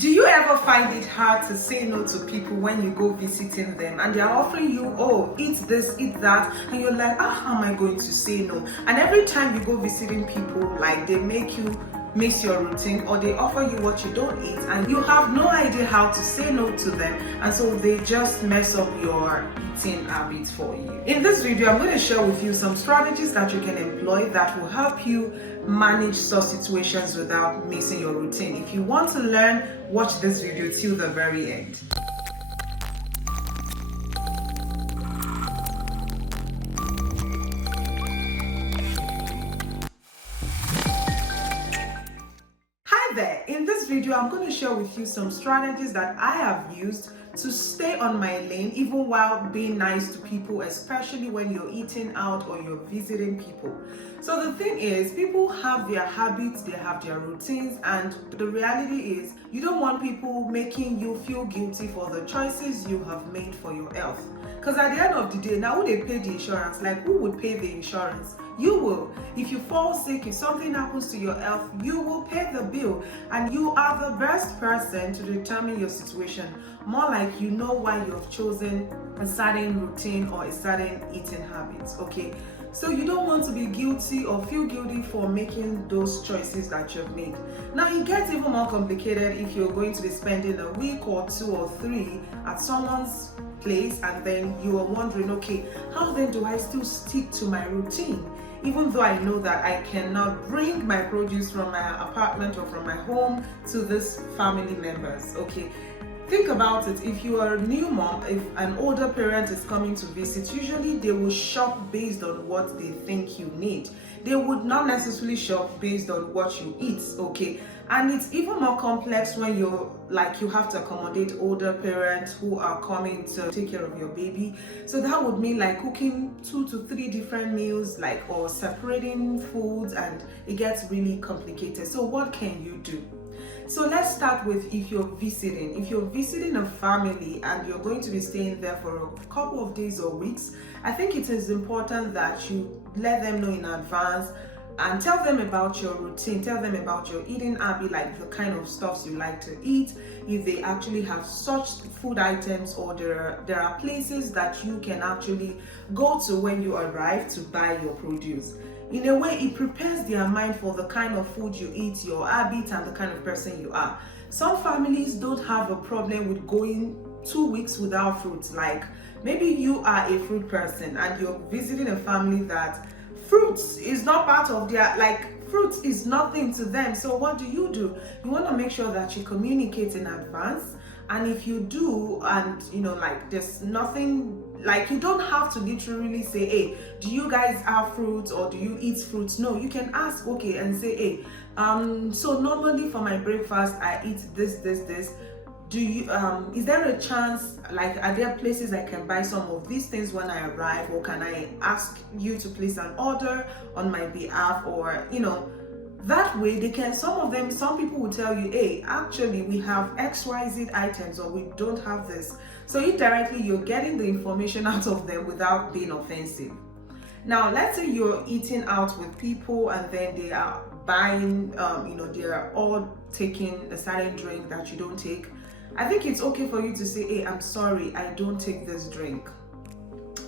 Do you ever find it hard to say no to people when you go visiting them and they're offering you, oh, eat this, eat that, and you're like, how am I going to say no? And every time you go visiting people, like they make you miss your routine or they offer you what you don't eat and you have no idea how to say no to them, and so they just mess up your eating habits for you. In this video, I'm going to share with you some strategies that you can employ that will help you manage such situations without missing your routine. If you want to learn, watch this video till the very end. Hi there, in this video I'm going to share with you some strategies that I have used to stay on my lane even while being nice to people, especially when you're eating out or you're visiting people. So the thing is, people have their habits, they have their routines, and the reality is you don't want people making you feel guilty for the choices you have made for your health. Because at the end of the day, now who they pay the insurance? Like, who would pay the insurance? You will. If you fall sick, if something happens to your health, you will pay the bill, and you are the best person to determine your situation. More like you know why you have chosen a certain routine or a certain eating habits, okay? So you don't want to be guilty or feel guilty for making those choices that you've made. Now it gets even more complicated if you're going to be spending a week or 2 or 3 at someone's place, and then you are wondering, okay, how then do I still stick to my routine? Even though I know that I cannot bring my produce from my apartment or from my home to this family members, okay? Think about it. If you are a new mom, if an older parent is coming to visit, usually they will shop based on what they think you need. They would not necessarily shop based on what you eat, okay? And it's even more complex when you have to accommodate older parents who are coming to take care of your baby. So that would mean like cooking 2 to 3 different meals, or separating foods, and it gets really complicated. So what can you do? So let's start with if you're visiting. If you're visiting a family and you're going to be staying there for a couple of days or weeks, I think it is important that you let them know in advance and tell them about your routine, tell them about your eating habit, like the kind of stuffs you like to eat, if they actually have such food items, or there are places that you can actually go to when you arrive to buy your produce. In a way, it prepares their mind for the kind of food you eat, your habits, and the kind of person you are. Some families don't have a problem with going 2 weeks without fruits. Like maybe you are a fruit person and you're visiting a family that fruits is not part of their, fruit is nothing to them. So what do? You want to make sure that you communicate in advance. And if you do, and there's nothing, you don't have to literally say, hey, do you guys have fruits or do you eat fruits? No, you can ask, okay, and say, hey, so normally for my breakfast I eat this. Do you is there a chance, are there places I can buy some of these things when I arrive, or can I ask you to place an order on my behalf? Or that way they can, some people will tell you, hey, actually we have XYZ items, or we don't have this. So indirectly you're getting the information out of them without being offensive. Now let's say you're eating out with people and then they are buying they are all taking a certain drink that you don't take. I think it's okay for you to say, hey, I'm sorry, I don't take this drink.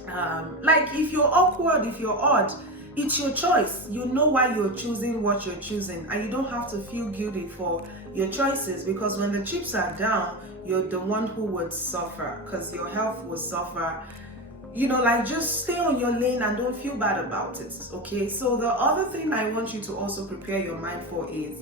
If you're awkward, if you're odd, it's your choice. You know why you're choosing what you're choosing, and you don't have to feel guilty for your choices, because when the chips are down, you're the one who would suffer, because your health will suffer. Just stay on your lane and don't feel bad about it, okay? So the other thing I want you to also prepare your mind for is,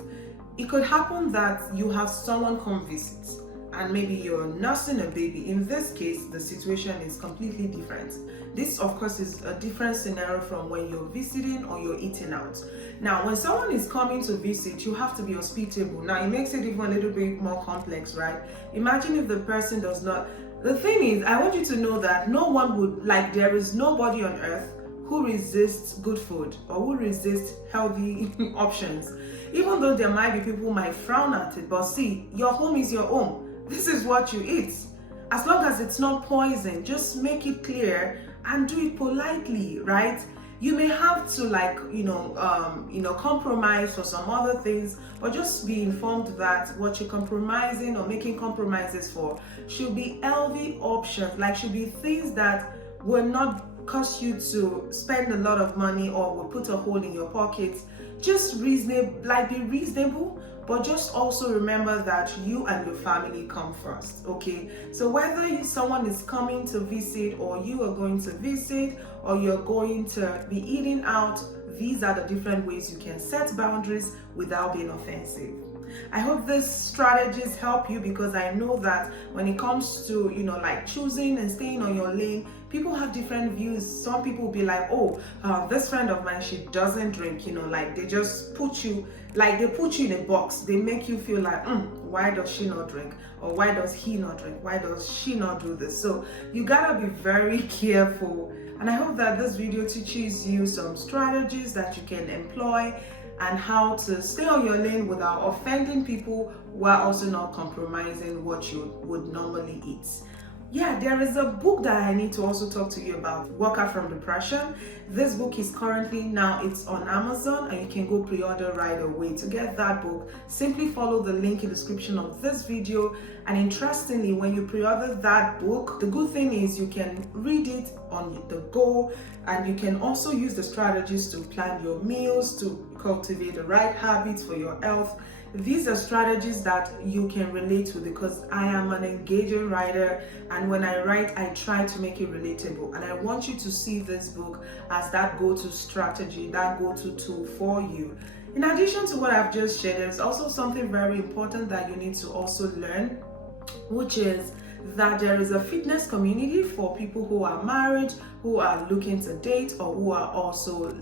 it could happen that you have someone come visit, and maybe you're nursing a baby. In this case, the situation is completely different. This, of course, is a different scenario from when you're visiting or you're eating out. Now, when someone is coming to visit, you have to be hospitable. Now, it makes it even a little bit more complex, right? Imagine if the person does not. The thing is, I want you to know that no one would, there is nobody on earth who resists good food or who resists healthy options. Even though there might be people who might frown at it, but see, your home is your home. This is what you eat. As long as it's not poison, just make it clear and do it politely, right? You may have to compromise for some other things, but just be informed that what you're compromising or making compromises for should be healthy options, like should be things that will not cost you to spend a lot of money or will put a hole in your pockets. Just be reasonable, but just also remember that you and your family come first. Okay, so whether someone is coming to visit or you are going to visit or you're going to be eating out, these are the different ways you can set boundaries without being offensive. I hope these strategies help you, because I know that when it comes to choosing and staying on your lane, people have different views. Some people will be like, this friend of mine, she doesn't drink, they just put you in a box. They make you feel like, why does she not drink? Or why does he not drink? Why does she not do this? So you gotta be very careful. And I hope that this video teaches you some strategies that you can employ and how to stay on your lane without offending people, while also not compromising what you would normally eat. Yeah, there is a book that I need to also talk to you about, Walk Out from Depression. This book is currently it's on Amazon, and you can go pre-order right away. To get that book, simply follow the link in the description of this video. And interestingly, when you pre-order that book, the good thing is you can read it on the go, and you can also use the strategies to plan your meals, to cultivate the right habits for your health. These are strategies that you can relate to, because I am an engaging writer, and when I write, I try to make it relatable. And I want you to see this book as that go-to strategy, that go-to tool for you. In addition to what I've just shared, there's also something very important that you need to also learn, which is that there is a fitness community for people who are married, who are looking to date, or who are also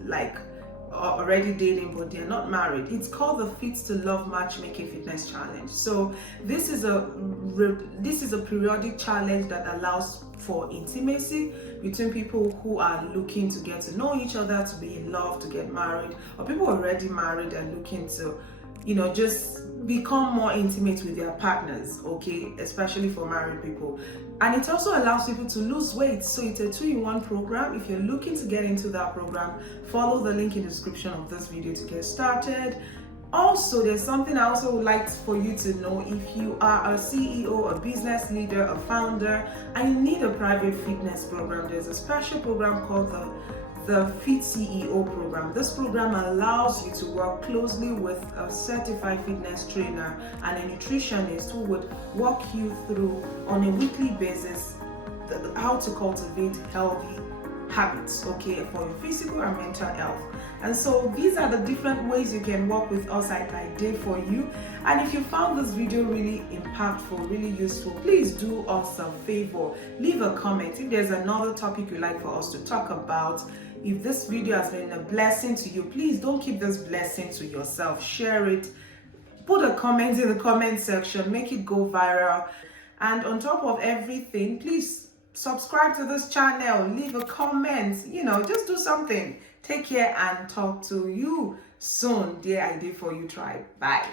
already dating but they're not married. It's called the Fit to Love Matchmaking Fitness Challenge. So this is a periodic challenge that allows for intimacy between people who are looking to get to know each other, to be in love, to get married, or people already married and looking to just become more intimate with their partners, okay, especially for married people. And it also allows people to lose weight. So it's a 2-in-1 program. If you're looking to get into that program, follow the link in the description of this video to get started. Also, there's something I also would like for you to know. If you are a CEO, a business leader, a founder, and you need a private fitness program, there's a special program called the Fit CEO program. This program allows you to work closely with a certified fitness trainer and a nutritionist who would walk you through on a weekly basis how to cultivate healthy habits, okay, for your physical and mental health. And so these are the different ways you can work with us at ideyforyou. And if you found this video really impactful, really useful, please do us a favor, leave a comment if there's another topic you'd like for us to talk about. If this video has been a blessing to you, please don't keep this blessing to yourself. Share it, put a comment in the comment section, make it go viral. And on top of everything, please subscribe to this channel, leave a comment, just do something. Take care and talk to you soon, dear Idey for You tribe. Bye.